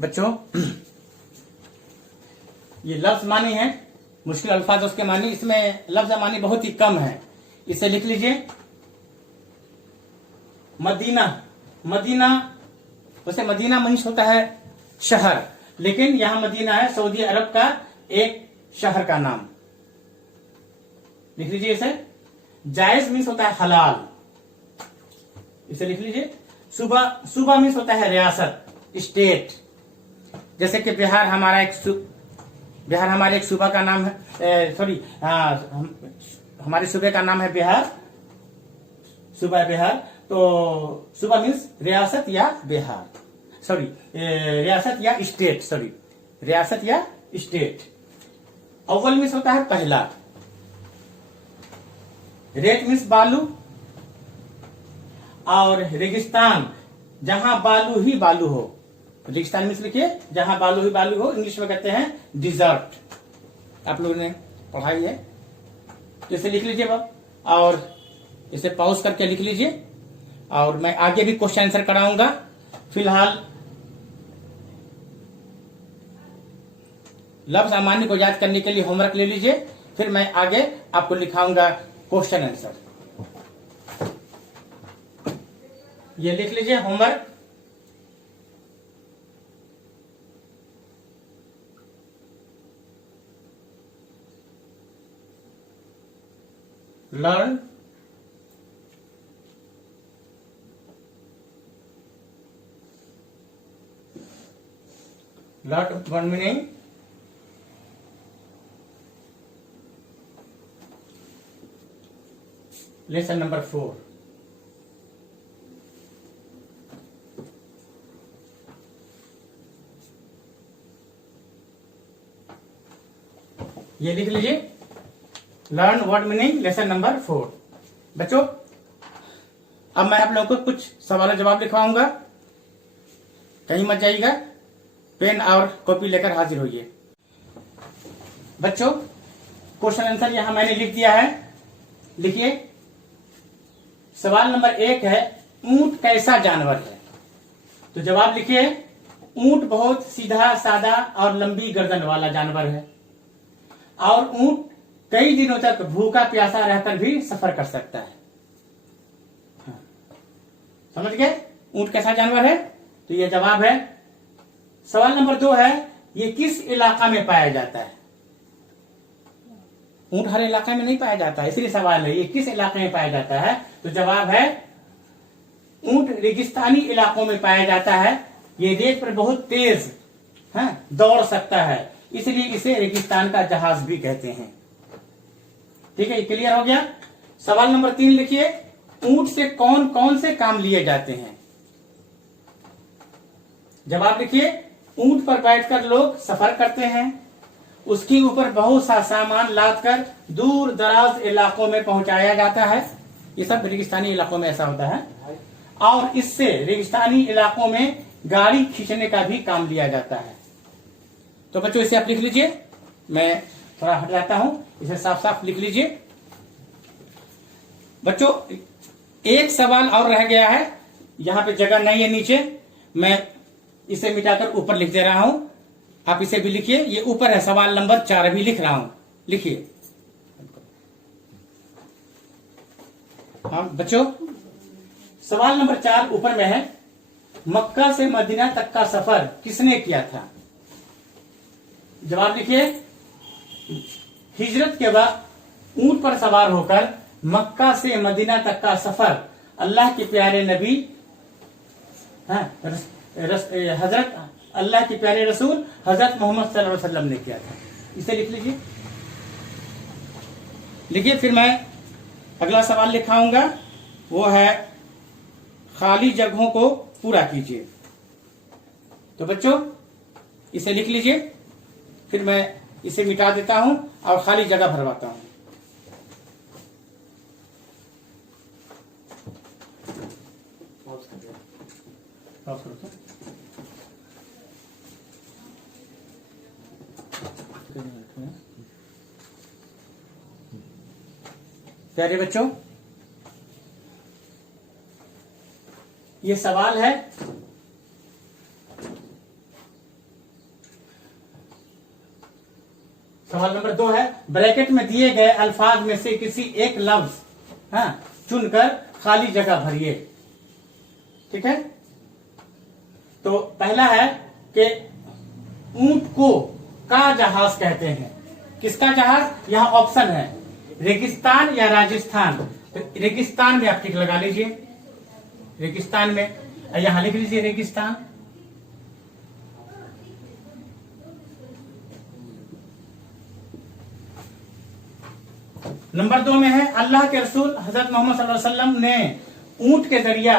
बच्चों ये लफ्ज मानी है, मुश्किल अल्फाज उसके मानी, इसमें लफ्ज मानी बहुत ही कम है। इसे लिख लीजिए मदीना। मदीना वैसे मदीना मीन्स होता है शहर, लेकिन यहां मदीना है सऊदी अरब का एक शहर का नाम। लिख लीजिए इसे। जायज मीन्स होता है हलाल, इसे लिख लीजिए। सूबा, सूबा मीन्स होता है रियासत, स्टेट। जैसे कि बिहार हमारे एक सूबा का नाम है, सॉरी हमारे सूबे का नाम है बिहार, सूबा बिहार। तो सूबा मीन्स रियासत या बिहार, सॉरी रियासत या स्टेट, सॉरी रियासत या स्टेट। अव्वल मीन्स होता है पहला। रेत मीन्स बालू, और रेगिस्तान जहां बालू ही बालू हो। रेगिस्तान मीन्स लिखिए जहां बालू ही बालू हो, इंग्लिश में कहते हैं डिजर्ट। आप लोगों ने पढ़ाई है, तो इसे लिख लीजिए बाप, और इसे पॉज करके लिख लीजिए, और मैं आगे भी क्वेश्चन आंसर कराऊंगा। फिलहाल लफ्ज अमानी को याद करने के लिए होमवर्क ले लीजिए, फिर मैं आगे आपको लिखाऊंगा क्वेश्चन आंसर। ये लिख लीजिए homework. Learn lot one meaning lesson number 4। ये लिख लीजिए learn word meaning lesson number 4। बच्चों अब मैं आप लोगों को कुछ सवाल जवाब लिखवाऊंगा, कहीं मत जाइएगा, पेन और कॉपी लेकर हाजिर होइए। बच्चों क्वेश्चन आंसर यहां मैंने लिख दिया है, लिखिए। सवाल नंबर 1 है ऊंट कैसा जानवर है? तो जवाब लिखिए ऊंट बहुत सीधा सादा और लंबी गर्दन वाला जानवर है, और ऊंट कई दिनों तक भूखा प्यासा रहकर भी सफर कर सकता है। हाँ। समझ गए ऊंट कैसा जानवर है? तो ये जवाब है। सवाल नंबर 2 है ये किस इलाका में पाया जाता है? ऊंट हर इलाके में नहीं पाया जाता है, इसलिए सवाल है ये किस इलाके में पाया जाता है। तो जवाब है ऊंट रेगिस्तानी इलाकों में पाया जाता है। ये रेत पर बहुत तेज दौड़ सकता है, इसलिए इसे रेगिस्तान का जहाज भी कहते हैं। ठीक है, ये क्लियर हो गया। सवाल नंबर 3 लिखिए ऊंट से कौन कौन से काम लिए जाते हैं? जवाब लिखिए ऊंट पर बैठकर लोग सफर करते हैं, उसके ऊपर बहुत सा सामान लादकर दूर दराज इलाकों में पहुंचाया जाता है। ये सब रेगिस्तानी इलाकों में ऐसा होता है, और इससे रेगिस्तानी इलाकों में गाड़ी खींचने का भी काम लिया जाता है। तो बच्चों इसे आप लिख लीजिए, मैं थोड़ा हट जाता हूं, इसे साफ साफ लिख लीजिए। बच्चों एक सवाल और रह गया है, यहां पे जगह नहीं है नीचे, मैं इसे मिटाकर ऊपर लिख दे रहा हूं, आप इसे भी लिखिए। ये ऊपर है सवाल नंबर 4 भी लिख रहा हूं, लिखिए। हाँ बच्चों सवाल नंबर 4 ऊपर में है मक्का से मदीना तक का सफर किसने किया था? जवाब लिखिए हिजरत के बाद ऊंट पर सवार होकर मक्का से मदीना तक का सफर अल्लाह के प्यारे नबी हजरत अल्लाह के प्यारे रसूल हजरत मोहम्मद सल्लल्लाहु अलैहि वसल्लम ने किया था। इसे लिख लीजिए। लिखिए फिर मैं अगला सवाल लिखाऊंगा, वो है खाली जगहों को पूरा कीजिए। तो बच्चों इसे लिख लीजिए, फिर मैं इसे मिटा देता हूं और खाली जगह भरवाता हूं। प्यारे बच्चों ये सवाल है सवाल नंबर 2 है, ब्रैकेट में दिए गए अल्फाज में से किसी एक लफ्ज चुनकर खाली जगह भरिए। ठीक है, तो पहला है कि ऊंट को का जहाज कहते हैं। किसका जहाज? यहां ऑप्शन है रेगिस्तान या राजस्थान। तो रेगिस्तान में आप टिक लगा लीजिए, रेगिस्तान में, यहां लिख लीजिए रेगिस्तान। नंबर 2 में है, अल्लाह के रसूल हजरत मोहम्मद सल्लल्लाहु अलैहि वसल्लम ने ऊंट के जरिया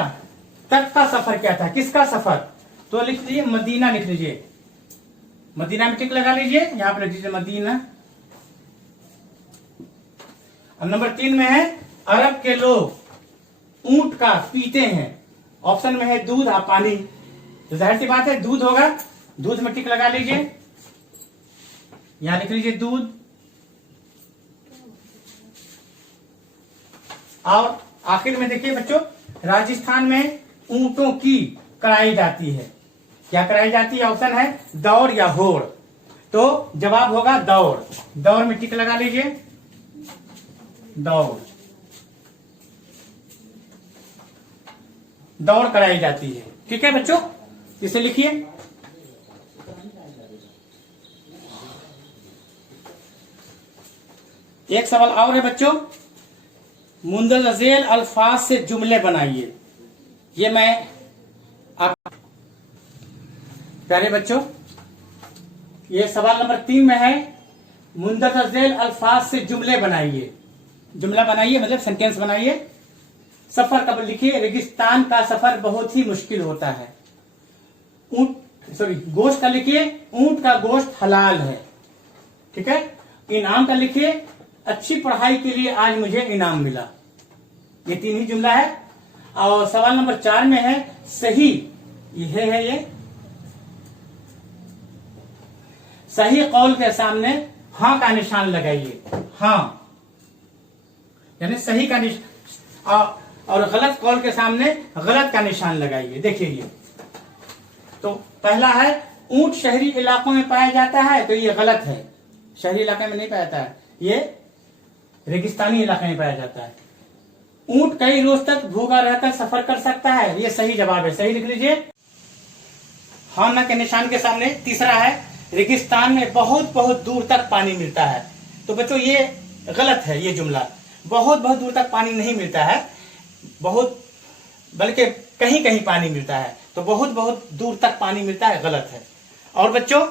तक का सफर किया था। किसका सफर? तो लिख लीजिए मदीना, लिख लीजिए मदीना में टिक लगा लीजिए, यहां पर लिख लीजिए मदीना। अब नंबर 3 में है, अरब के लोग ऊंट का पीते हैं। ऑप्शन में है दूध या पानी। तो जाहिर सी बात है दूध होगा, दूध में टिक लगा लीजिए, यहां लिख लीजिए दूध। और आखिर में देखिए बच्चों, राजस्थान में ऊंटों की कराई जाती है। क्या कराई जाती है? ऑप्शन है दौड़ या होड़। तो जवाब होगा दौड़। दौड़ में टिक लगा लीजिए, दौड़, दौड़ कराई जाती है। ठीक है बच्चों, इसे लिखिए। एक सवाल और है बच्चों, मुंदरजेल अल्फाज से जुमले बनाइए। ये मैं आप प्यारे बच्चों, ये सवाल नंबर 3 में है, मुंदरजेल अल्फाज से जुमले बनाइए। जुमला बनाइए मतलब सेंटेंस बनाइए। सफर कब लिखिए, रेगिस्तान का सफर बहुत ही मुश्किल होता है। गोश्त का लिखिए, ऊंट का गोश्त हलाल है। ठीक है, इनाम का लिखिए, अच्छी पढ़ाई के लिए आज मुझे इनाम मिला। ये 3 ही जुमला है। और सवाल नंबर 4 में है, सही, यह है ये सही कौल के सामने हां का निशान लगाइए। हां यानी सही का निशान, और गलत कौल के सामने गलत का निशान लगाइए। देखिए ये तो पहला है, ऊंट शहरी इलाकों में पाया जाता है, तो ये गलत है, शहरी इलाके में नहीं पाया जाता है, ये रेगिस्तानी इलाके में पाया जाता है। ऊंट कई रोज तक भूखा रहकर सफर कर सकता है, ये सही जवाब है, सही लिख लीजिए हाँ ना के निशान के सामने। तीसरा है, रेगिस्तान में बहुत बहुत दूर तक पानी मिलता है। तो बच्चों ये गलत है, ये जुमला बहुत बहुत दूर तक पानी नहीं मिलता है, बहुत बल्कि कहीं कहीं पानी मिलता है। तो बहुत बहुत दूर तक पानी मिलता है, गलत है। और बच्चों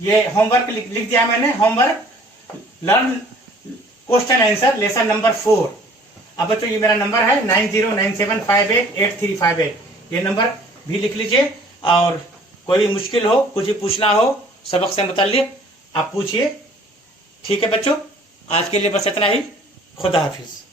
ये होमवर्क लिख दिया मैंने, homework learn question answer lesson number 4। अब बच्चों ये मेरा नंबर है 9097588358, ये नंबर भी लिख लीजिए। और कोई भी मुश्किल हो, कुछ भी पूछना हो सबक से मुताल्लिक, आप पूछिए। ठीक है बच्चों, आज के लिए बस इतना ही। खुदा हाफिज।